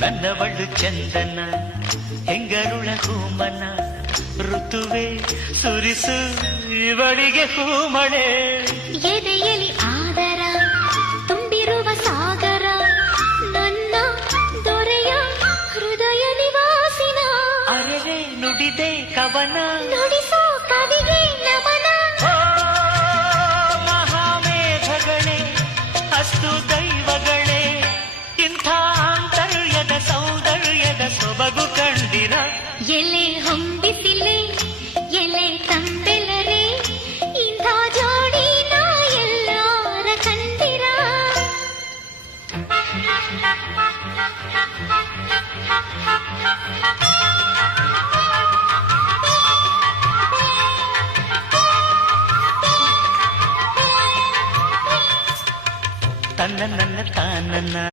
ನನ್ನವಳು ಚಂದನ ಹೆಂಗರುಳ ಹೂಮನ ಋತುವೆ ಸುರಿಸು ಇವಳಿಗೆ ಹೂಮಳೆ ಎದೆಯಲಿ ಆದರ ತುಂಬಿರುವ ಸಾಗರ ನನ್ನ ದೊರೆಯ ಹೃದಯ ನಿವಾಸಿನ ಅರೆರೆ ನುಡಿದೆ ಕವನ ನುಡಿಸೋ ಕವಿಗೆ ನಮನ ಮಹಾಮೇಘಗಳೇ ಅಸ್ತು ದೈವಗಳೇ ಇಂಥ ಆಂತರ್ಯದ ಸೌಂದರ್ಯದ ಸೊಬಗು ಕಂಡಿರ ಎಲೆ ಹೊಂಬಿಸಿಲೆ ಎಲೆ ತಂಬೆಲರೆ ಇಂಥ ಜೋಡಿನ ಎಲ್ಲಾರ ಕಂದಿರ ತನ್ನ ನನ್ನ ತಾನನ್ನ